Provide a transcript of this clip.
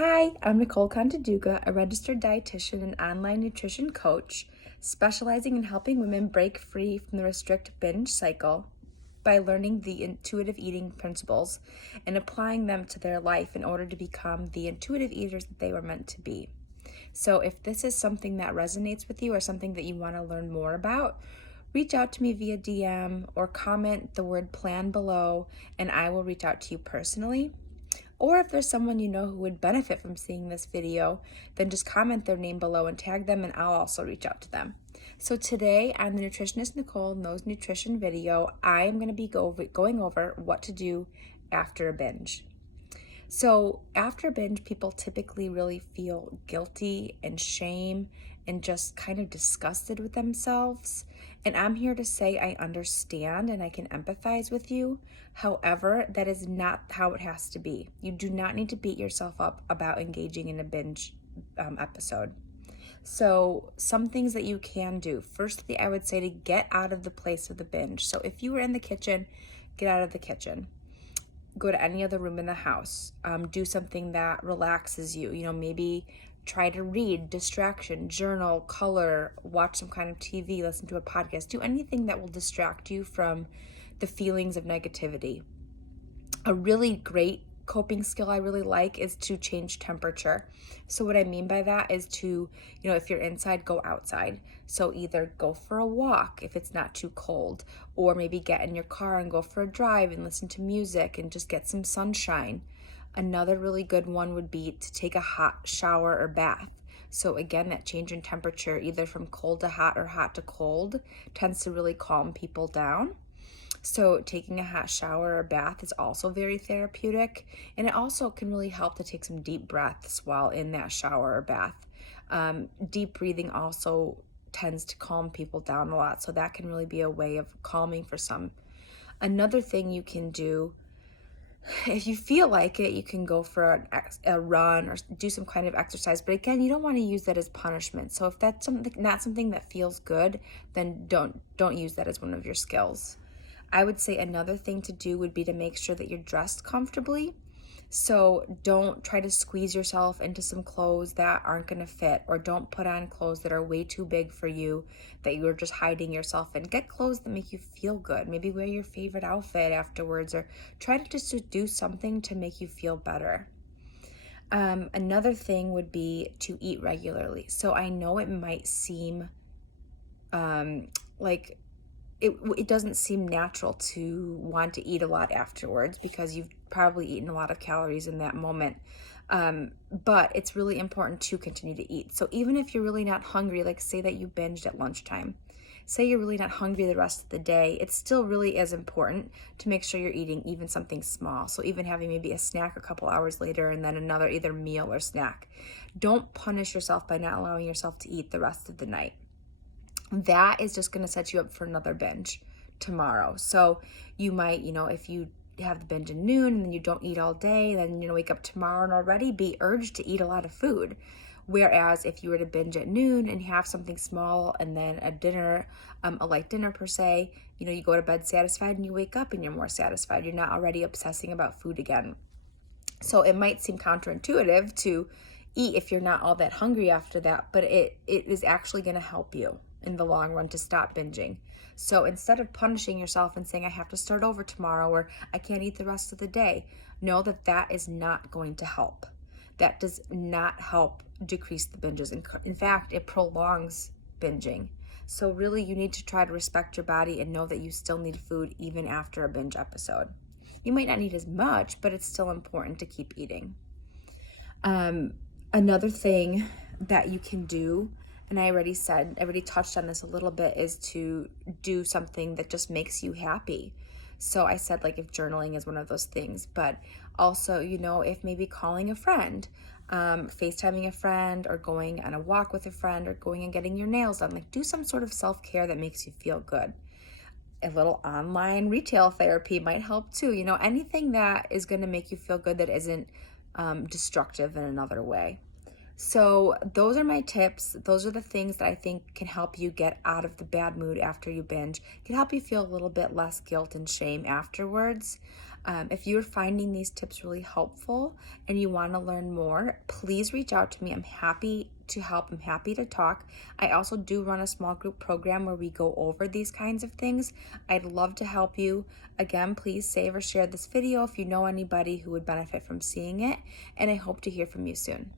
Hi, I'm Nicole Contaduga, a registered dietitian and online nutrition coach, specializing in helping women break free from the restrict binge cycle by learning the intuitive eating principles and applying them to their life in order to become the intuitive eaters that they were meant to be. So if this is something that resonates with you or something that you want to learn more about, reach out to me via DM or comment the word plan below and I will reach out to you personally. Or if there's someone you know who would benefit from seeing this video, then just comment their name below and tag them and I'll also reach out to them. So today on the Nutritionist Nicole Knows Nutrition video, I am going to be going over what to do after a binge. So after a binge, people typically really feel guilty and shame and just kind of disgusted with themselves. And I'm here to say I understand and I can empathize with you. However, that is not how it has to be. You do not need to beat yourself up about engaging in a binge episode. So some things that you can do. Firstly, I would say to get out of the place of the binge. So if you were in the kitchen, get out of the kitchen. Go to any other room in the house. Do something that relaxes you. Maybe try to read, distraction, journal, color, watch some kind of TV, listen to a podcast. Do anything that will distract you from the feelings of negativity. A really great coping skill I really like is to change temperature. So what I mean by that is to, if you're inside, go outside. So either go for a walk if it's not too cold, or maybe get in your car and go for a drive and listen to music and just get some sunshine. Another really good one would be to take a hot shower or bath. So again, that change in temperature, either from cold to hot or hot to cold, tends to really calm people down. So taking a hot shower or bath is also very therapeutic, and it also can really help to take some deep breaths while in that shower or bath. Deep breathing also tends to calm people down a lot, so that can really be a way of calming for some. Another thing you can do, if you feel like it, you can go for a run or do some kind of exercise. But again, you don't want to use that as punishment. So if that's not something that feels good, then don't use that as one of your skills. I would say another thing to do would be to make sure that you're dressed comfortably. So don't try to squeeze yourself into some clothes that aren't going to fit, or don't put on clothes that are way too big for you that you're just hiding yourself in. Get clothes that make you feel good. Maybe wear your favorite outfit afterwards, or try to just do something to make you feel better. Another thing would be to eat regularly. So I know it might seem like it doesn't seem natural to want to eat a lot afterwards because you've probably eaten a lot of calories in that moment. But it's really important to continue to eat. So even if you're really not hungry, like say that you binged at lunchtime, say you're really not hungry the rest of the day, it's still really as important to make sure you're eating even something small. So even having maybe a snack a couple hours later and then another either meal or snack. Don't punish yourself by not allowing yourself to eat the rest of the night. That is just going to set you up for another binge tomorrow. So you might, if you have the binge at noon and then you don't eat all day, then wake up tomorrow and already be urged to eat a lot of food. Whereas if you were to binge at noon and have something small and then a dinner, a light dinner per se, you go to bed satisfied and you wake up and you're more satisfied. You're not already obsessing about food again. So it might seem counterintuitive to eat if you're not all that hungry after that, but it is actually going to help you in the long run to stop binging. So instead of punishing yourself and saying I have to start over tomorrow or I can't eat the rest of the day, know that that is not going to help. That does not help decrease the binges. In fact, it prolongs binging. So really you need to try to respect your body and know that you still need food even after a binge episode. You might not need as much, but it's still important to keep eating. Another thing that you can do, and I already touched on this a little bit, is to do something that just makes you happy. So I said, like, if journaling is one of those things, but also, if maybe calling a friend, FaceTiming a friend, or going on a walk with a friend, or going and getting your nails done, like do some sort of self-care that makes you feel good. A little online retail therapy might help too. Anything that is going to make you feel good that isn't destructive in another way. So those are my tips. Those are the things that I think can help you get out of the bad mood after you binge, can help you feel a little bit less guilt and shame afterwards. If you're finding these tips really helpful and you want to learn more, please reach out to me. I'm happy to help. I'm happy to talk. I also do run a small group program where we go over these kinds of things. I'd love to help you. Again, please save or share this video if you know anybody who would benefit from seeing it, and I hope to hear from you soon.